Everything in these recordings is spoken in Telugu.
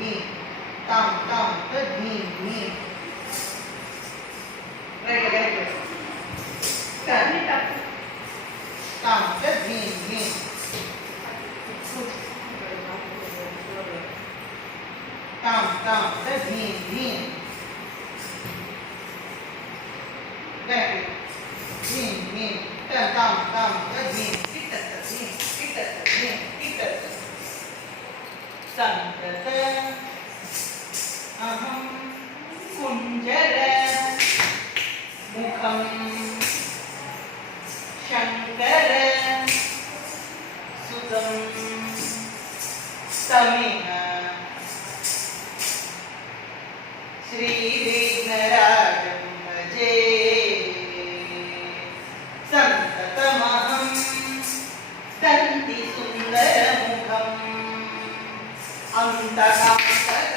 भीम ताम ताम त भीम भीम राइट करेक्ट ताम त भीम भीम ताम ताम त भीम भीम करेक्ट भीम भीम ताम ताम त भीम संतत अहम कुंजर मुखम शंकर सुतम तमिह श्री विघ्नराजं भजे संततमहं दन्ति सुन्दरमुखम् अंतकान्तरसुतं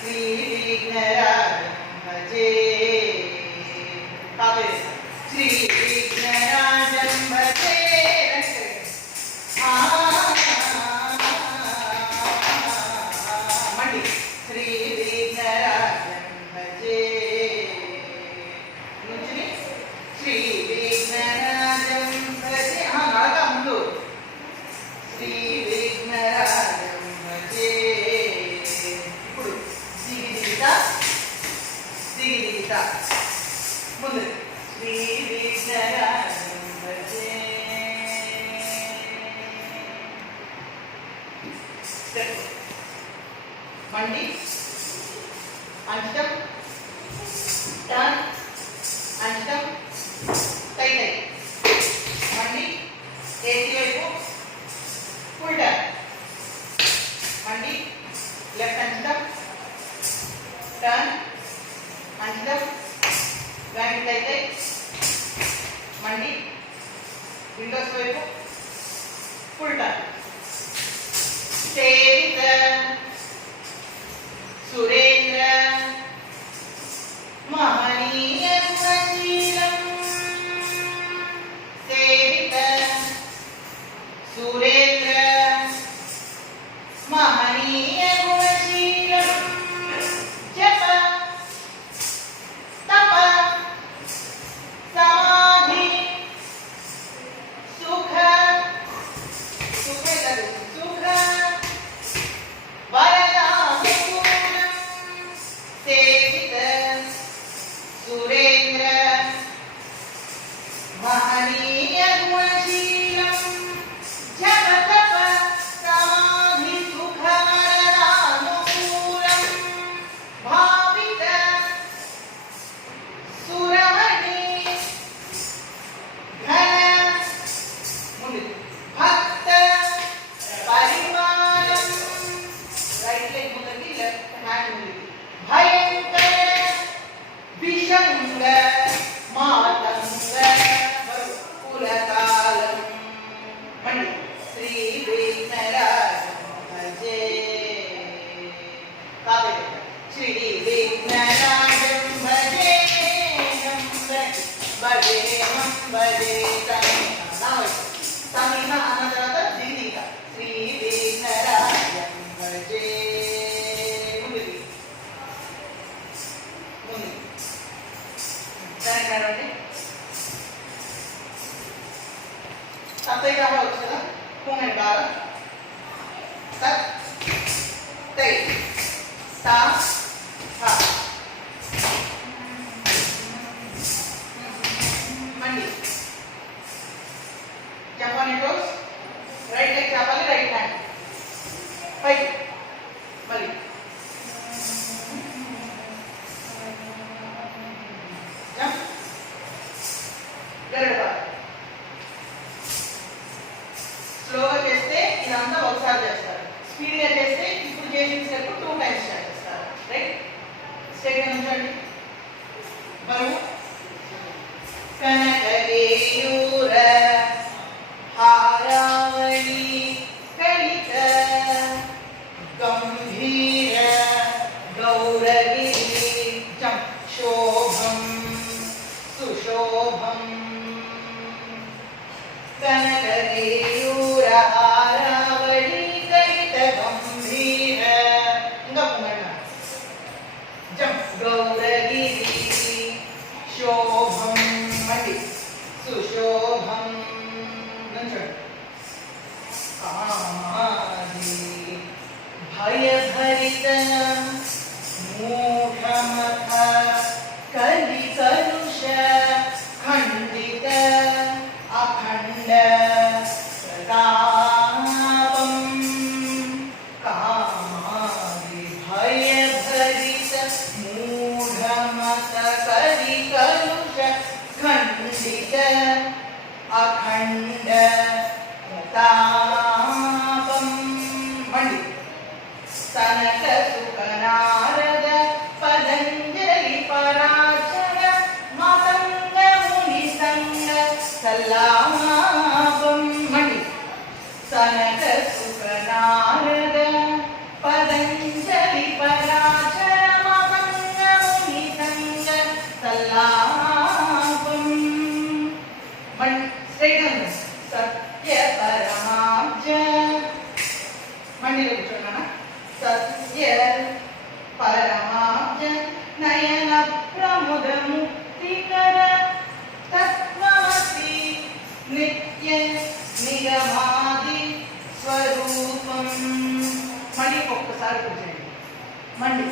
श्री विघ्नराजं भजे श्री विघ्नराजं भजे मंडी श्री विघ्नराजं भजे श्री विघ्नराजं भजे नागा मुंदु श्री विघ्नराजं भजे इप्पुडु दिगिदिगिता मुंदु श्री विघ्नराजं भजे मंडी अंचम टर्न अंचम तै तै मंडी एटी వైపు full turn मंडी left अंचम turn अंचम right तै तै मंडी windows వైపు full turn सेवित सुरेंद्र महनीय गुणशीलं सेवित सुरेंद्र महनीय गुणशीलं जप तप समाधि सुख सुख वरदानुकूलं सेवित सुरेंद्र महनीय गुणशीलं जप तप समाधि सुख वरदानुकूलं भावित सुरमणि घन भक्त परिमाणं राइट लेग मुंदकी लेफ्ट हैंड मुंदकी भयंकर विषंग मातंग कुलकालं मंडी श्री विघ्नराजं भजे काबे श्री विघ्नराजं भजे भजे भजे तमिह अन्न तरह दिगिदिगिता श्री विघ्नराजं भजे sampai kamu sudah pungan barang tak tei ta ha mandi Japan toes right leg chapali right hand right balik jump garada స్లోగా చేస్తే ఇదంతా ఒకసారి చేస్తారు స్పీడ్గా చేస్తే ఇప్పుడు చేసిన స్టెప్ 2 టైమ్స్ చేస్తారు రైట్ స్ట్రైట్గా నుంచోండి బరువు కనకగేయూర హారావళి కలిత గంభీర గౌరగిరి శోభం సుశోభం కనకగేయూర హారావళి मूढमथ कलिकलुष खण्डित अखण्ड प्रतापं कामादिभयभरित मूढमथ कलिकलुष खण्डित अखण्ड प्रतापं मणि सनक सुख नारद पतंजलि पराशर मातंग मुनि संग सल्लापं मणि सनक सुख नारद पतंजलि पराशर मातंग मुनि संग सल्लापं मणि सत्य परमाब्ज मंडिलो కూర్చోనా सत्य परमाब्ज नयन प्रमुद मुक्तिकर तत्वमसि नित्य निगमादि स्वरूपम मंडी ఒక్కసారి కూర్చోండి మండి